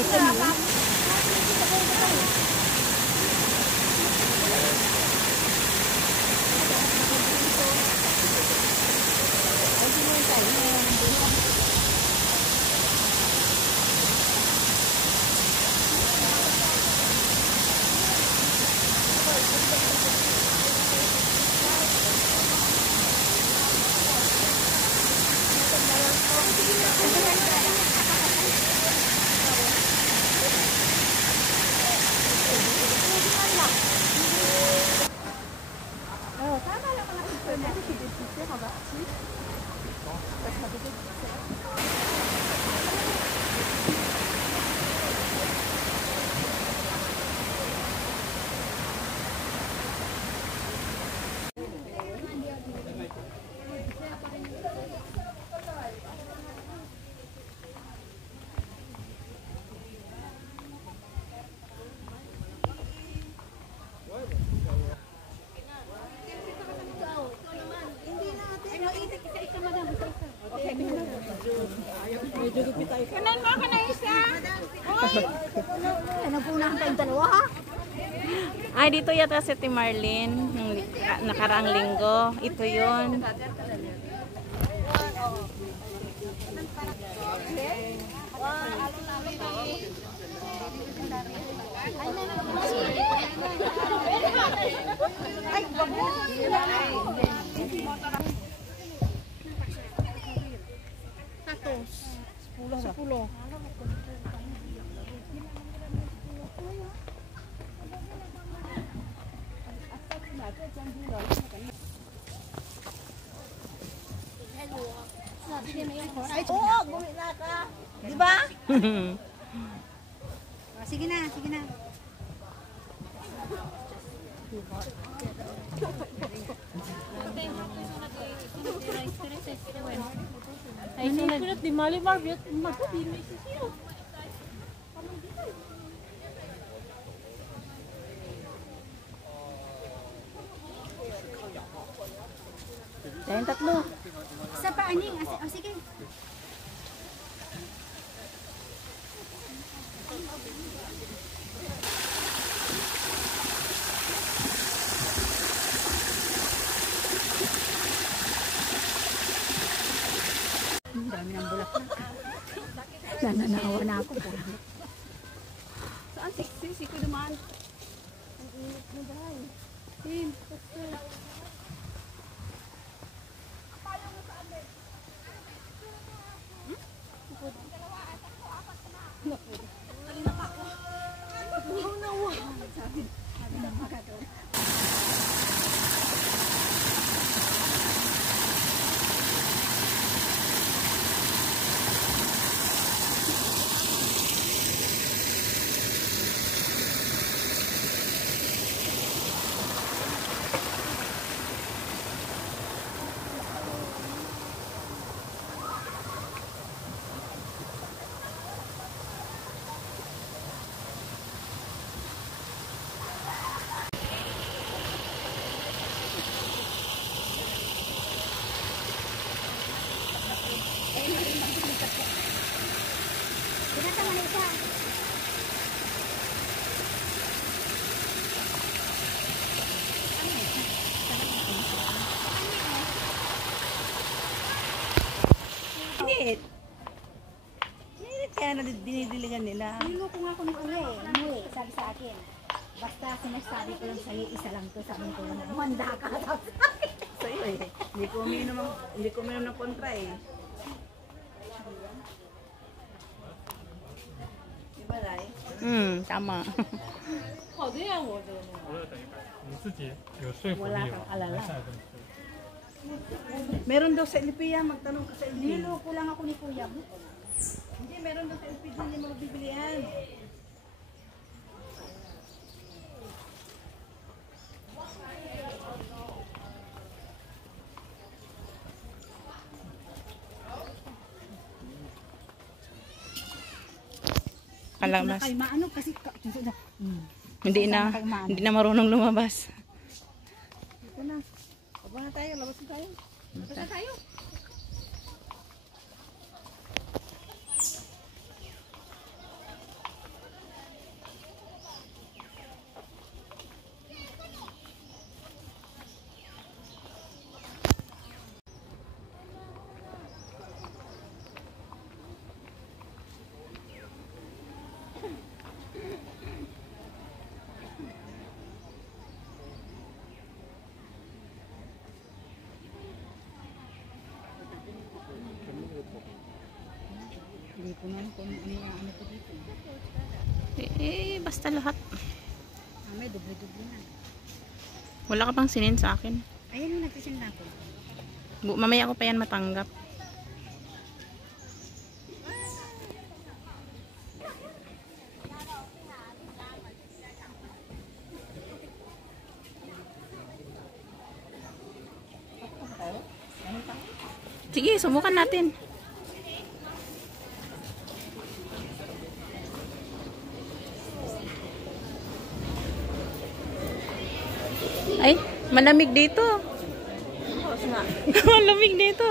Ito mo. Kanan mo ka na isa. Hoy. Ano po na ang dalawa ha? Ay, dito yata si Marlene. Nung nakaraang linggo. Ito yun. Ay, bago. Tatos. 10. Ay, oo, bumi na ka. Di ba? Sige na, sige na. Ay, sunod di mali Barbie, magpapili si Siro. Tayong tatlo. Isa pa aning. Oh, sige. Ang dami ng bulaklak. Nananawa na ako. Saan si ko naman? Ang init na dahil. Tim, Init. Init kaya na dinidiligan nila. Niloko nga ako ng umuwi, sabi sa akin. Basta sinasabi ko lang sa'yo, isa lang to, sabi ko lang, manda ka. Sa'yo eh. Hindi ko uminom ng kontra eh. Diba, Rai? Tama. 好的呀，我这个。你自己有说服力吗？来下一顿。 Meron daw sa LPA, magtanong ka sa LPA. Niloko lang ako ni Kuya. Hindi, meron daw sa LPA, hindi mo magbibilihan. Alamas. Ay, maano kasi, Hindi na marunong lumabas. Ito na. Baba na tayo, labas na tayo. Labas na tayo. kung ano yung ano po dito. Basta lahat. May doble-doble na. Wala ka pang sinin sa akin. Ayan yung nagsisin na ako. Mamaya ko pa yan matanggap. Sige, subukan natin. Ay, malamig dito. Malamig dito.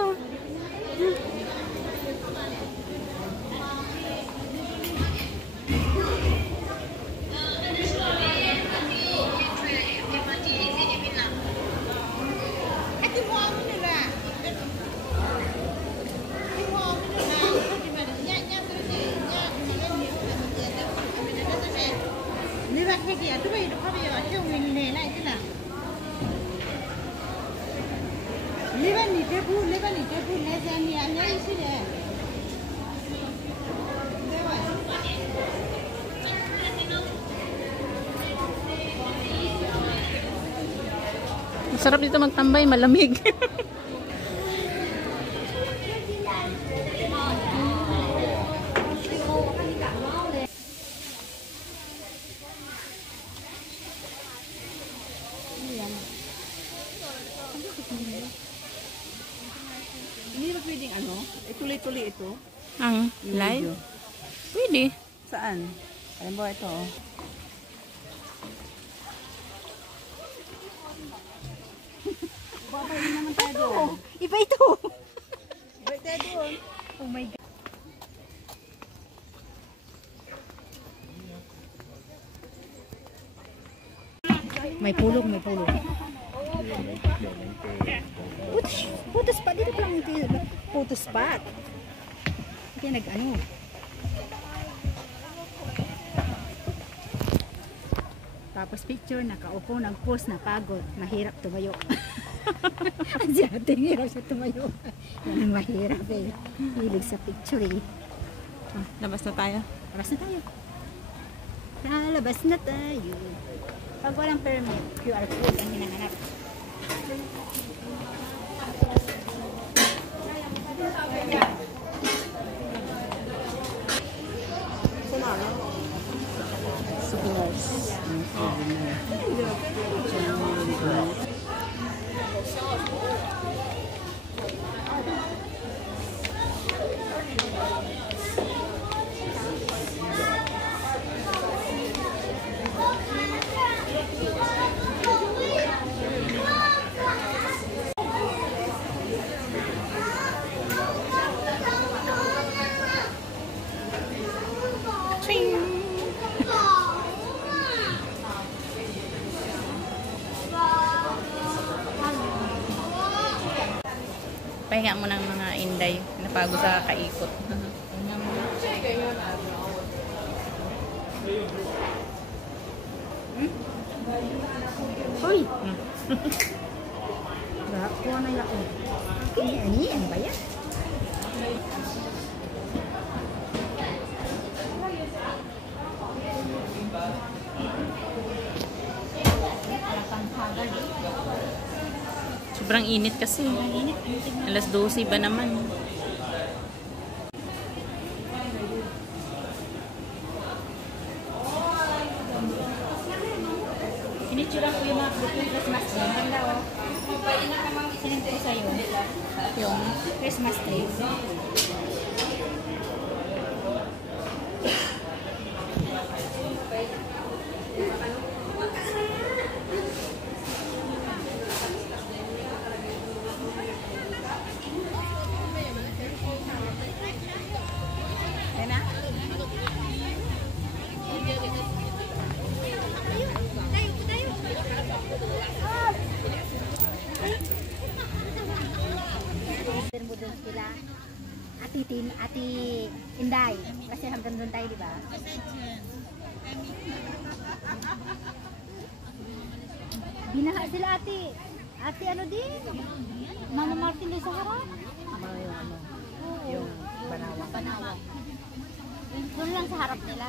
Masarap dito magtambay, malamig. Hindi ba pwedeng ano? Tuloy-tuloy ito? Ang live? Pwede. Saan? Alam mo ito oh. Babayin naman tayo doon. Iba ito. Babayin tayo doon. Oh my God. May pulog, may pulog. Puto spot. Dito pa lang ito. Puto spot. Ito yung nag-ano. Tapos picture, nakaupo, nag-post, napagod. Mahirap tumayo. Si ate, hirap siya tumayo. Yan ang mahirap eh. Hilig sa picture eh. Labas na tayo. Labas na tayo. Labas na tayo. Pag walang permit, QR code ang hinahanap. Souvenirs. Pahinga mo ng mga inday. Napago sa kaikot. Hoy! Kuha na yako. Ano ba yan? Sobrang init kasi. Alas 12 ba naman? Sinitsura ko yung mga Christmas tree. Ang ganda o. Sinento ko sa'yo. Yung Christmas tree. Doon sila Ate Inday kasi hanggang doon tayo, di ba? Binaha sila ate ano din? Mama Martin doon sa harap? Yung banawa. Doon lang sa harap nila.